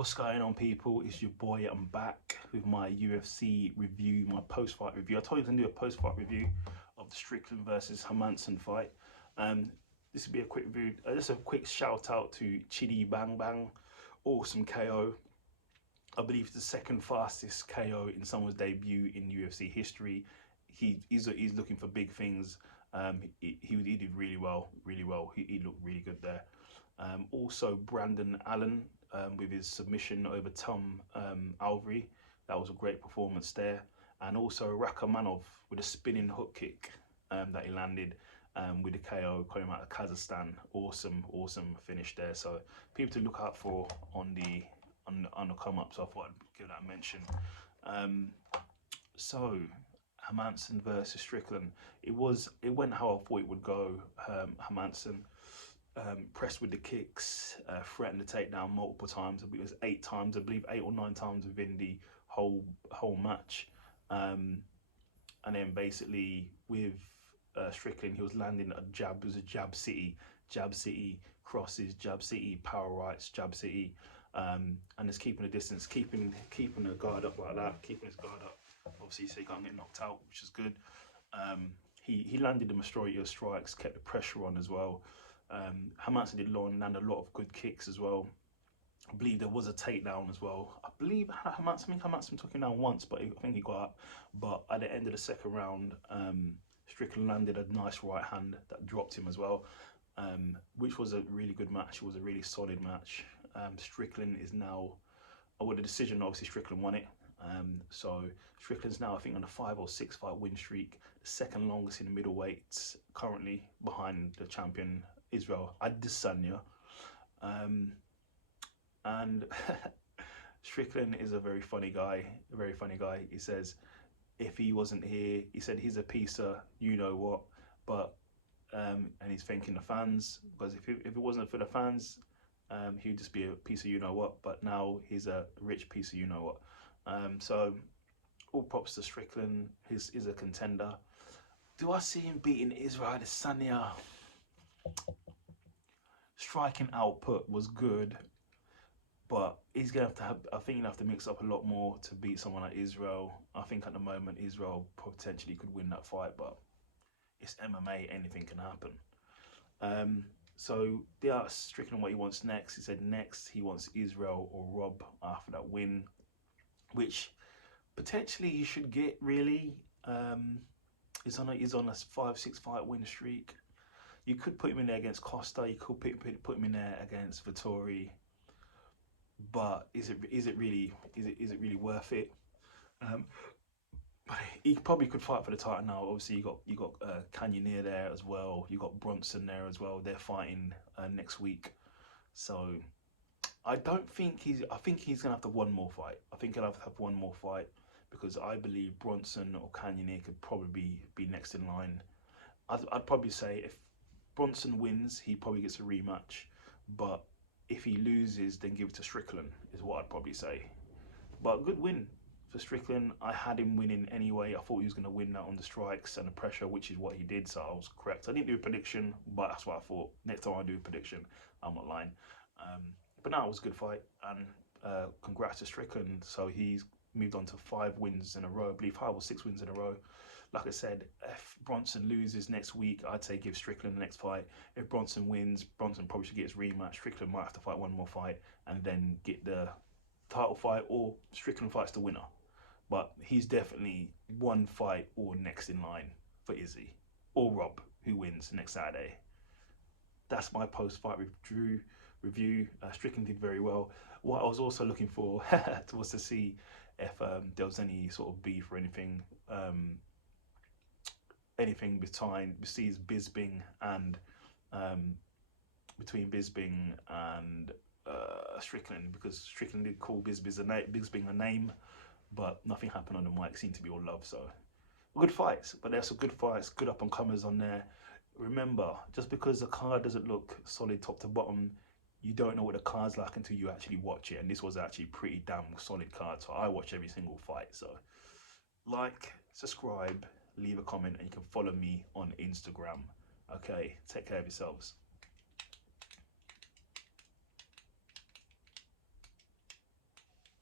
What's going on, people? It's your boy. I'm back with my UFC review, my post-fight review. I told you I was gonna do a post-fight review of the Strickland versus Hermansson fight. This will be a quick review. Just a quick shout out to Chidi Bang Bang, awesome KO. I believe it's the second fastest KO in someone's debut in UFC history. He's looking for big things. He did really well, really well. He looked really good there. Also, Brandon Allen with his submission over Tom Alvey. That was a great performance there. And also Rakhmonov with a spinning hook kick that he landed with the KO coming out of Kazakhstan. Awesome finish there. So people to look out for on the come up. So I thought I'd give that a mention. So Hermansson versus Strickland. It went how I thought it would go. Hermansson pressed with the kicks, threatened to take down multiple times. I believe it was 8 times, I believe 8 or 9 times within the whole match. And then basically with Strickland, he was landing a jab. It was a jab city crosses, jab city, power rights, jab city, and just keeping the distance, keeping the guard up like that, keeping his guard up, obviously so he can't get knocked out, which is good. He landed the majority of strikes, kept the pressure on as well. Hermansson did land a lot of good kicks as well. I believe there was a takedown as well. I think Hermansson took him down once, but I think he got up. But at the end of the second round, Strickland landed a nice right hand that dropped him as well, which was a really good match. It was a really solid match. Strickland is now, with the decision, obviously Strickland won it. So Strickland's now, I think, on a 5 or 6 fight win streak, the second longest in the middleweights, currently behind the champion Israel Adesanya. And Strickland is a very funny guy. He says if he wasn't here, he said he's a piece of you know what, but and he's thanking the fans, because if it wasn't for the fans, he'd just be a piece of you know what. But now he's a rich piece of you know what. So all props to Strickland. He's a contender. Do I see him beating Israel Adesanya? Striking output was good, but he's gonna I think he'll have to mix up a lot more to beat someone like Israel. I think at the moment Israel potentially could win that fight, but it's MMA, anything can happen. So they asked Strickland what he wants next. He said next he wants Israel or Rob after that win, which potentially he should get, really. He's on a 5-6 fight win streak. You could put him in there against Costa. You could put him in there against Vettori. But is it really worth it? He probably could fight for the title now. Obviously, you got Cannonier there as well. You got Bronson there as well. They're fighting next week. So I think he's gonna have to have one more fight. I think he'll have to have one more fight, because I believe Bronson or Cannonier could probably be next in line. I'd probably say if Bronson wins, he probably gets a rematch. But if he loses, then give it to Strickland, is what I'd probably say. But good win for Strickland. I had him winning anyway. I thought he was going to win that on the strikes and the pressure, which is what he did, so I was correct. I didn't do a prediction, but that's what I thought. Next time I do a prediction, I'm not lying. But now it was a good fight, and congrats to Strickland. So he's moved on to 5 wins in a row. I believe 5 or 6 wins in a row. Like I said, if Bronson loses next week, I'd say give Strickland the next fight. If Bronson wins, Bronson probably should get his rematch. Strickland might have to fight one more fight and then get the title fight, or Strickland fights the winner. But he's definitely one fight or next in line for Izzy or Rob, who wins next Saturday. That's my post-fight review. Strickland did very well. What I was also looking for was to see if there was any sort of beef or anything besides Bisping and between Bisping and Strickland, because Strickland did call Bisping a name, but nothing happened on the mic. Seemed to be all love. So good fights, but there's some good fights, good up and comers on there. Remember, just because the card doesn't look solid top to bottom, you don't know what the card's like until you actually watch it. And this was actually pretty damn solid card. So I watch every single fight. So like, subscribe, leave a comment, and you can follow me on Instagram. Okay, take care of yourselves.